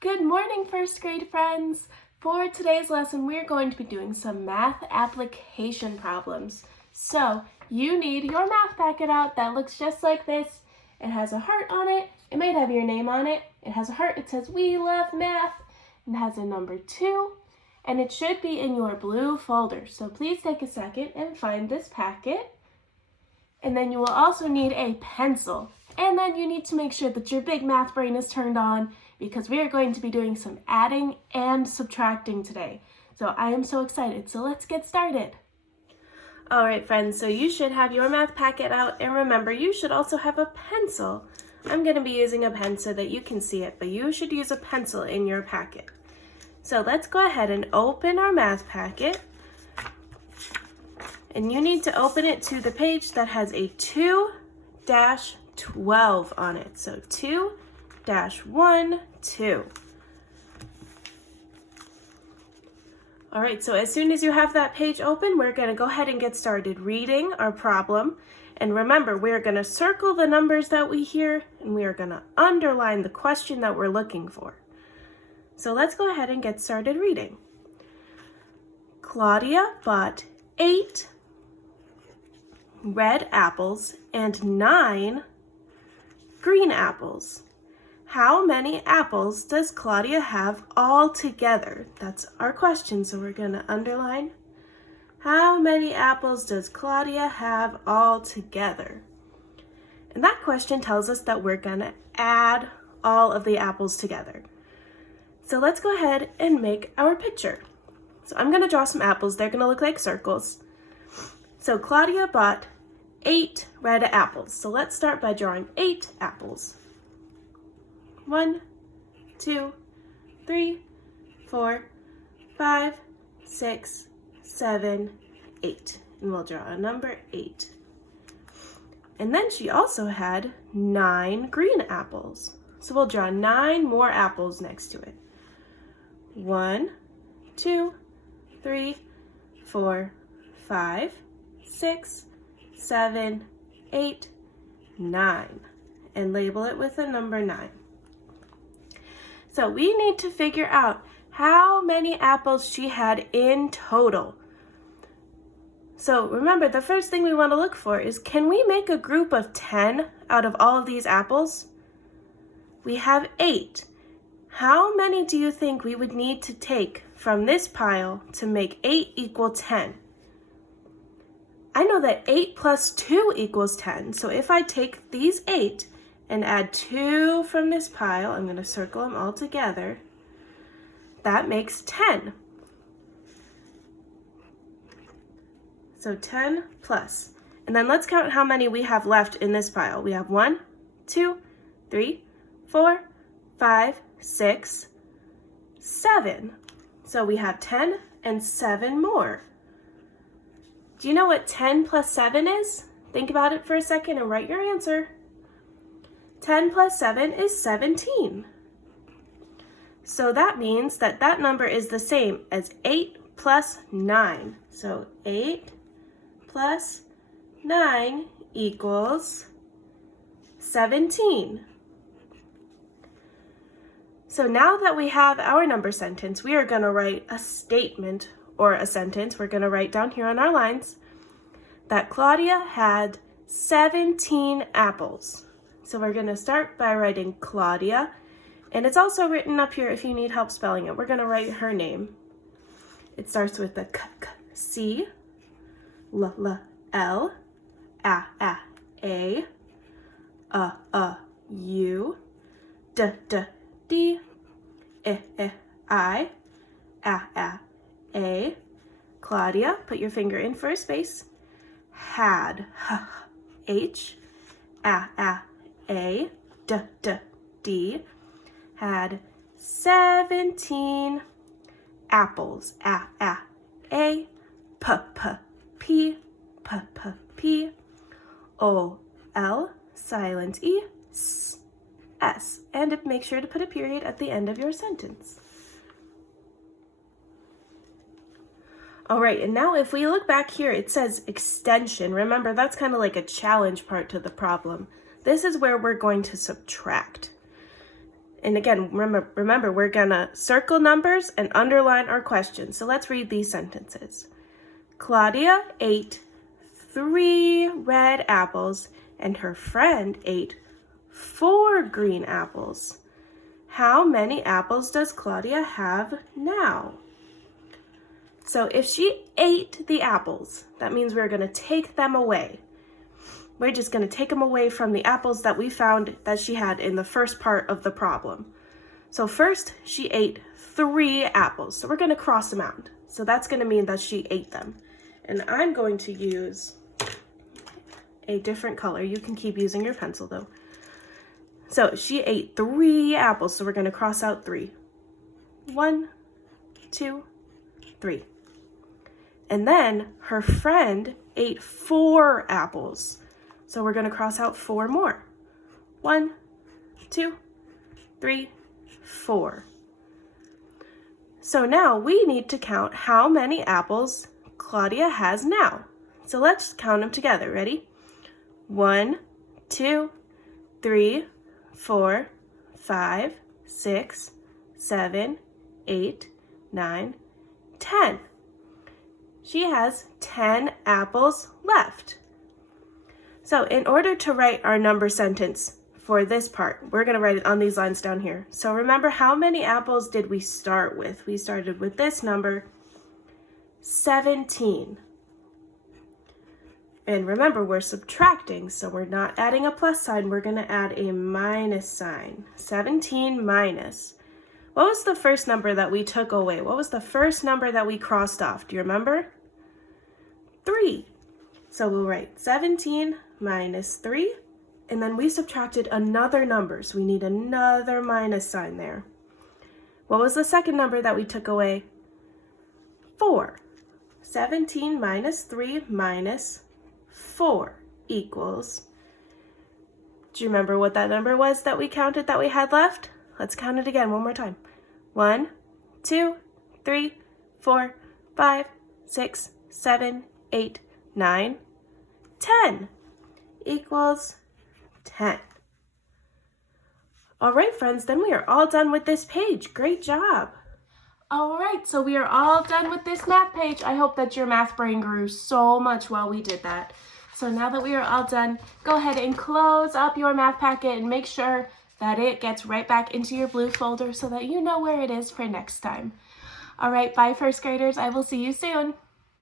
Good morning, first grade friends. For today's lesson, we're going to be doing some math application problems. So you need your math packet out that looks just like this. It has a heart on it. It might have your name on it. It has a heart. It says, "We love math." It has a number 2, and it should be in your blue folder. So please take a second and find this packet. And then you will also need a pencil. And then you need to make sure that your big math brain is turned on because we are going to be doing some adding and subtracting today. So I am so excited. So let's get started. All right, friends, so you should have your math packet out. And remember, you should also have a pencil. I'm going to be using a pen so that you can see it, but you should use a pencil in your packet. So let's go ahead and open our math packet. And you need to open it to the page that has a 2-12 on it. So 2-1, 2. All right, so as soon as you have that page open, we're going to go ahead and get started reading our problem. And remember, we're going to circle the numbers that we hear, and we are going to underline the question that we're looking for. So let's go ahead and get started reading. Claudia bought 8 red apples and 9 green apples. How many apples does Claudia have all together? That's our question, so we're going to underline. How many apples does Claudia have all together? And that question tells us that we're going to add all of the apples together. So let's go ahead and make our picture. So I'm going to draw some apples. They're going to look like circles. So Claudia bought 8 red apples. So let's start by drawing 8 apples. 1, 2, 3, 4, 5, 6, 7, 8. And we'll draw a number 8. And then she also had 9 green apples. So we'll draw 9 more apples next to it. 1, 2, 3, 4, 5, 6, 7, 8, 9, and label it with the number 9. So we need to figure out how many apples she had in total. So remember, the first thing we want to look for is, can we make a group of 10 out of all of these apples? We have 8. How many do you think we would need to take from this pile to make 8 equal 10? I know that 8 plus 2 equals 10. So if I take these 8 and add 2 from this pile, I'm going to circle them all together, that makes 10. So 10 plus. And then let's count how many we have left in this pile. We have 1, 2, 3, 4, 5, 6, 7. So we have 10 and 7 more. Do you know what 10 plus 7 is? Think about it for a second and write your answer. 10 plus 7 is 17. So that means that that number is the same as 8 plus 9. So 8 plus 9 equals 17. So now that we have our number sentence, we are going to write a statement or a sentence. We're going to write down here on our lines that Claudia had 17 apples. So we're going to start by writing Claudia, and it's also written up here if you need help spelling it. We're going to write her name. It starts with the C, L, L, A, U, D, D, I, A. Claudia, put your finger in for a space. Had, H, A, D, had 17 apples. A, P, O, L, silent E, S. And make sure to put a period at the end of your sentence. All right, and now if we look back here, it says extension. Remember, that's kind of like a challenge part to the problem. This is where we're going to subtract. And again, remember, we're gonna circle numbers and underline our questions. So let's read these sentences. Claudia ate 3 red apples and her friend ate 4 green apples. How many apples does Claudia have now? So if she ate the apples, that means we're going to take them away. We're just going to take them away from the apples that we found that she had in the first part of the problem. So first, she ate 3 apples. So we're going to cross them out. So that's going to mean that she ate them. And I'm going to use a different color. You can keep using your pencil though. So she ate 3 apples. So we're going to cross out 3. 1, 2, 3. And then her friend ate 4 apples. So we're going to cross out 4 more. 1, 2, 3, 4. So now we need to count how many apples Claudia has now. So let's count them together. Ready? 1, 2, 3, 4, 5, 6, 7, 8, 9, 10. She has 10 apples left. So in order to write our number sentence for this part, we're going to write it on these lines down here. So remember, how many apples did we start with? We started with this number, 17. And remember, we're subtracting, so we're not adding a plus sign. We're going to add a minus sign. 17 minus. What was the first number that we took away? What was the first number that we crossed off? Do you remember? 3. So we'll write 17 minus 3, and then we subtracted another number, so we need another minus sign there. What was the second number that we took away? 4. 17 minus 3 minus 4 equals, do you remember what that number was that we counted that we had left? Let's count it again one more time. 1, 2, 3, 4, 5, 6, 7, 8, 9, 10 equals 10. All right, friends, then we are all done with this page. Great job. All right, so we are all done with this math page. I hope that your math brain grew so much while we did that. So now that we are all done, go ahead and close up your math packet and make sure that it gets right back into your blue folder so that you know where it is for next time. All right, bye first graders. I will see you soon.